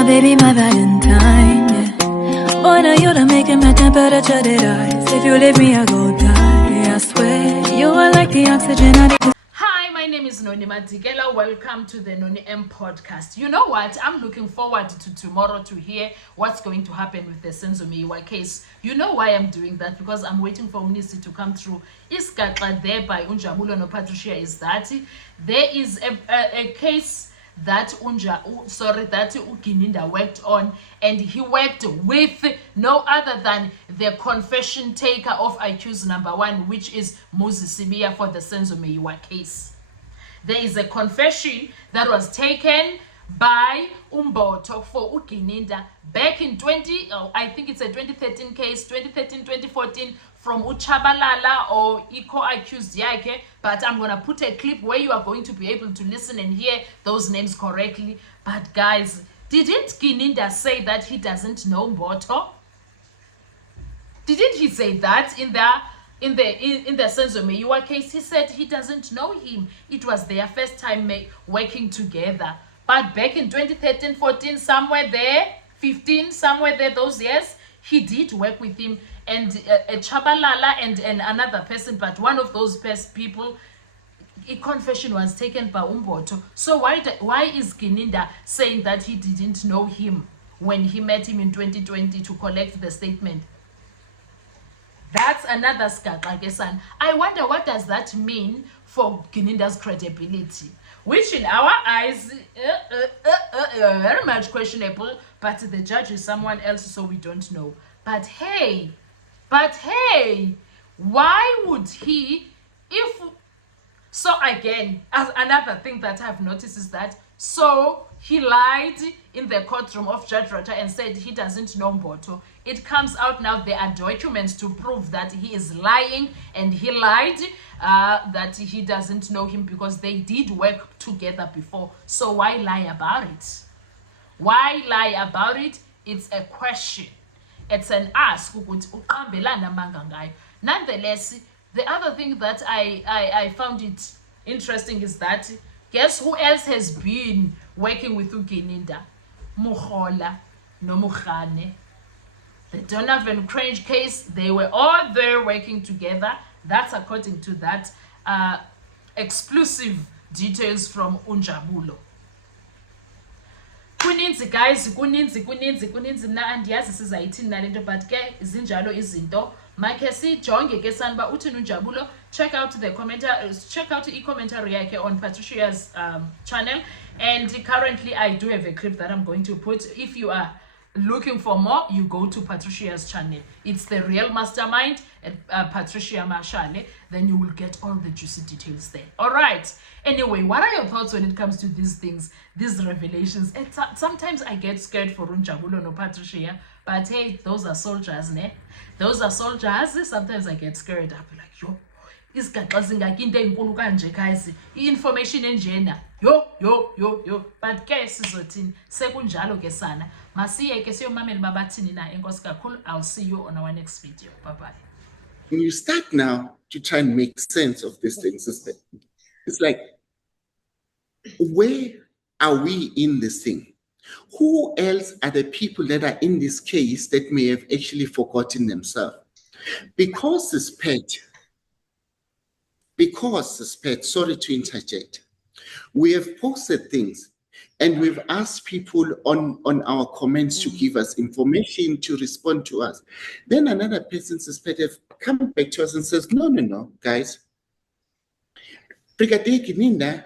my baby, my Valentine, yeah. Boy, now you done making my temperature rise. If you leave me, I go die, I swear. You are like the oxygen I need. Hi, my name is Noni Madikela. Welcome to the Noni M podcast. You know what? I'm looking forward to tomorrow to hear what's going to happen with the Senzo Meyiwa case. You know why I'm doing that? Because I'm waiting for Unisi to come through. Iskaxa there by Unjabulo no Patricia is that there is a case that Ugininda worked on, and he worked with no other than the confession taker of accused number one, which is Moses Sibiya, for the Senzo Meyiwa case. There is a confession that was taken by Umboto for Ugininda back in I think it's a 2013 case, 2013-2014, from Uchabalala or Eco accused yake. But I'm gonna put a clip where you are going to be able to listen and hear those names correctly. But guys, didn't Gininda say that he doesn't know Mboto? Didn't he say that in the Senzo Meyiwa case? He said he doesn't know him. It was their first time working together. But back in 2013-14, somewhere there, 15, somewhere there, those years, he did work with him, and a Chabalala and another person, but one of those people, a confession was taken by Umboto. So why is Gininda saying that he didn't know him when he met him in 2020 to collect the statement? That's another skaqakesan. I wonder what does that mean for Gininda's credibility, which in our eyes very much questionable, but the judge is someone else, so we don't know. But hey, why would he, if so? Again, as another thing that I've noticed is that, so he lied in the courtroom of Judge Rota and said he doesn't know Mboto. It comes out now there are documents to prove that he is lying, and he lied that he doesn't know him because they did work together before. So why lie about it? Why lie about it? It's a question. It's an ask. Nonetheless, the other thing that I found it interesting is that, guess who else has been working with Ugininda? Mukhola no Mukhane. The Donovan Crange case, they were all there working together. That's according to that exclusive details from Unjabulo. Kuninzi guys, kuninzi mna andiyazi sizayithini nalento, but ke zinjalo izinto. Make sijonge ke sanba uthini Unjabulo. Check out i-commentary yakhe on Patricia's channel, and currently I do have a clip that I'm going to put. If you are looking for more, you go to Patricia's channel. It's The Real Mastermind at Patricia Mashale. Then you will get all the juicy details there. All right. Anyway, what are your thoughts when it comes to these things, these revelations? And sometimes I get scared for Unjabulo no Patricia, but hey, those are soldiers, ne? Those are soldiers. Sometimes I get scared. I'll be like, yo, isigaxa singaki into enkulu kanje guys, i-information enjena, yo, but ke sizothini? Sekunjalo ke sana, masiye ke siyomamela babathini na. Enkosi kakhulu. I'll see you on our next video. Bye bye. When you start now to try and make sense of this thing, sister, it's like, where are we in this thing? Who else are the people that are in this case that may have actually forgotten themselves? Because suspect, sorry to interject, we have posted things and we've asked people on our comments to give us information, to respond to us. Then another person's perspective come back to us and says, no, guys. Brigadier Gininda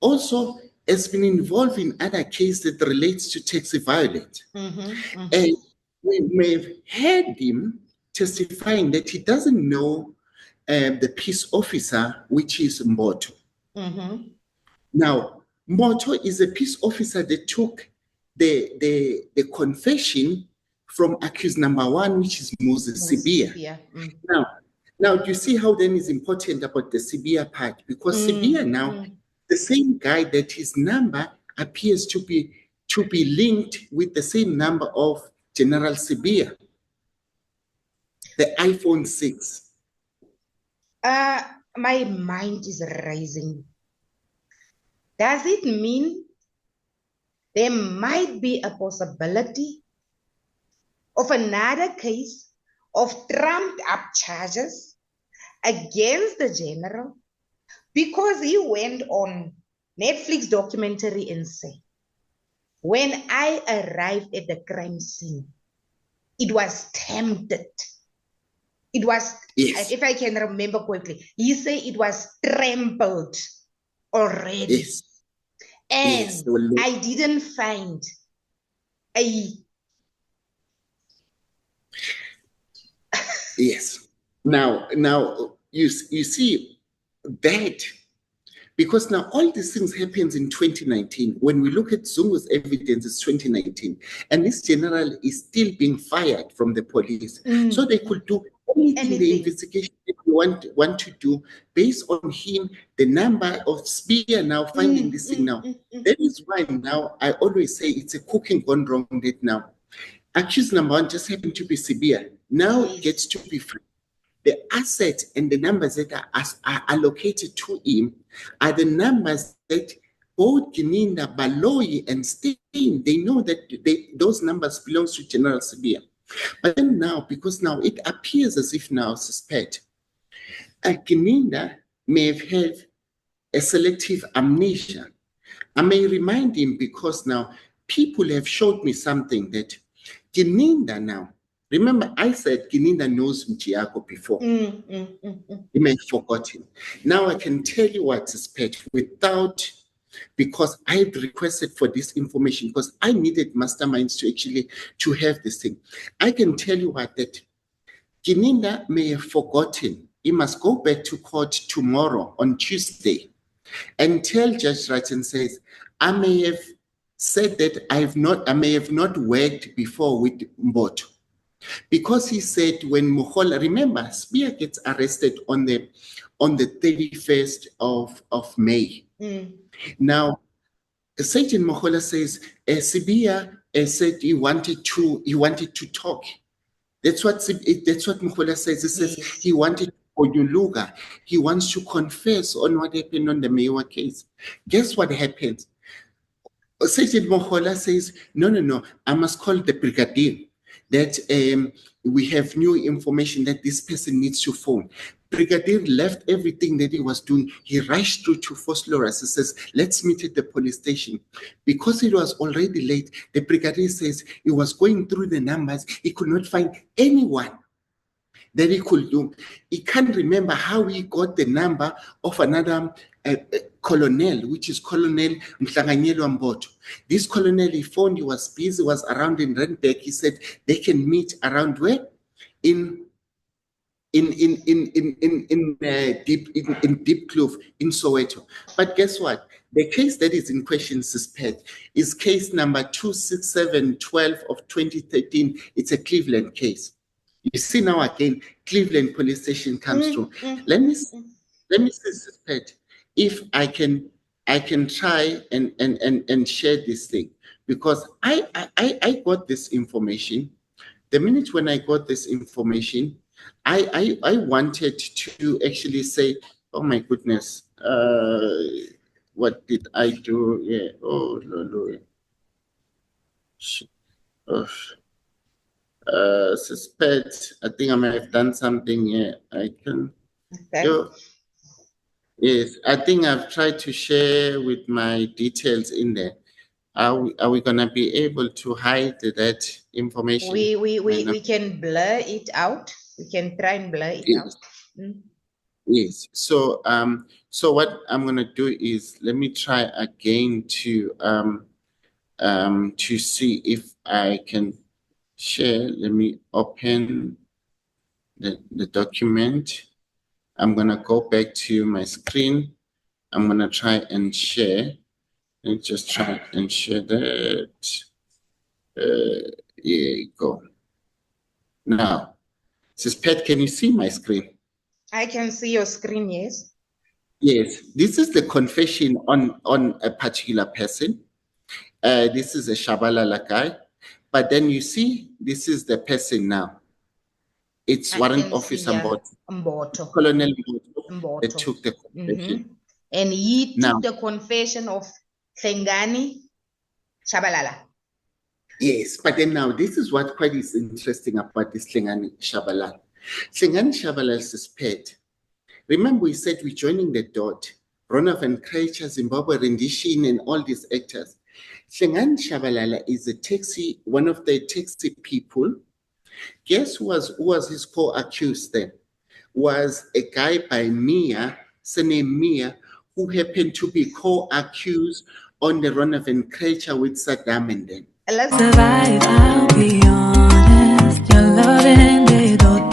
also has been involved in other cases that relates to taxi violence. And we may have heard him testifying that he doesn't know the peace officer, which is Mboto. Now, Mboto is a peace officer that took the confession from accused number one, which is Moses Sibiya. Now, do you see how then is important about the Sibiya part? Because Sibiya now, the same guy that his number appears to be linked with the same number of General Sibiya, the iPhone 6. My mind is rising. Does it mean there might be a possibility of another case of trumped up charges against the general because he went on Netflix documentary and said, when I arrived at the crime scene, it was tempted. It was, Yes. if I can remember correctly, he said it was trampled already. Yes. And Yes. I didn't find a... Yes. Now you see that, because now all these things happens in 2019. When we look at Zungu's evidence, it's 2019, and this general is still being fired from the police. So they could do anything. The investigation that we want to do based on him, the number of Spear now finding this thing now. That is why now I always say it's a cooking gone wrong that now. Accused number one just happened to be Sibia. Now it gets to be free. The assets and the numbers that are allocated to him are the numbers that both Gininda, Baloyi, and Stein, they know that those numbers belong to General Sibia. But then now, because now it appears as if now suspect, Gininda may have had a selective amnesia. I may remind him, because now people have showed me something that Gininda now, remember I said Gininda knows Mjiako before. He may have forgotten. Now I can tell you what is pet without, because I had requested for this information because I needed masterminds to actually to have this thing. I can tell you what, that Gininda may have forgotten. He must go back to court tomorrow on Tuesday and tell Judge Ratten says, I may have said that I may have not worked before with Mboto. Because he said when Mohola, remember, Spear gets arrested on the 31st of May. Now, Sergeant Mohola says Sibia said he wanted to talk. That's what Mohola says. He says he wanted Oyuluga. He wants to confess on what happened on the Mewa case. Guess what happens? Sergeant Mohola says, no, I must call the brigadier. That we have new information that this person needs to phone. Brigadier left everything that he was doing. He rushed through to Fosloras. He says, let's meet at the police station. Because it was already late, the brigadier says he was going through the numbers. He could not find anyone that he could do. He can't remember how he got the number of another colonel, which is Colonel Mhlanganyelwa Mboto. This colonel, he phoned, he was busy, was around in Randburg. He said they can meet around where? In Deep Kloof in Soweto. But guess what? The case that is in question, suspect, is case number 26712 of 2013. It's a Cleveland case. You see now again, Cleveland police station comes through. Let me see, suspect, if I can try and share this thing, because I got this information. The minute when I got this information, I wanted to actually say, oh my goodness, what did I do? Yeah, oh Lord. Suspect, I think I may have done something here. I can. Okay. Yes, I think I've tried to share with my details in there. Are we gonna be able to hide that information? We can blur it out. We can try and blur it out. Yes. So so what I'm gonna do is let me try again to see if I can share. Let me open the document. I'm gonna go back to my screen. I'm gonna try and share. Let's just try and share that. Here you go. Now, Pat, can you see my screen? I can see your screen, yes. Yes, this is the confession on a particular person. This is a Shabalala guy. But then you see, this is the person now. It's Warrant Officer Mboto. Colonel Mboto that took the confession. And he took the confession of Hlengani. Shabalala. Yes, but then now this is what quite is interesting about this Hlengani Shabalala. Hlengani Shabalala's pet. Remember, we said we're joining the dot. Rona van Kruger, Zimbabwe rendition, and all these actors. Hlengani Shabalala is one of the taxi people. Guess who was his co-accused then? Was a guy by Mia, surname Mia, who happened to be co-accused on the Rona van Kruger with Saddam and them. Survive, I'll be honest. Your loving, they don't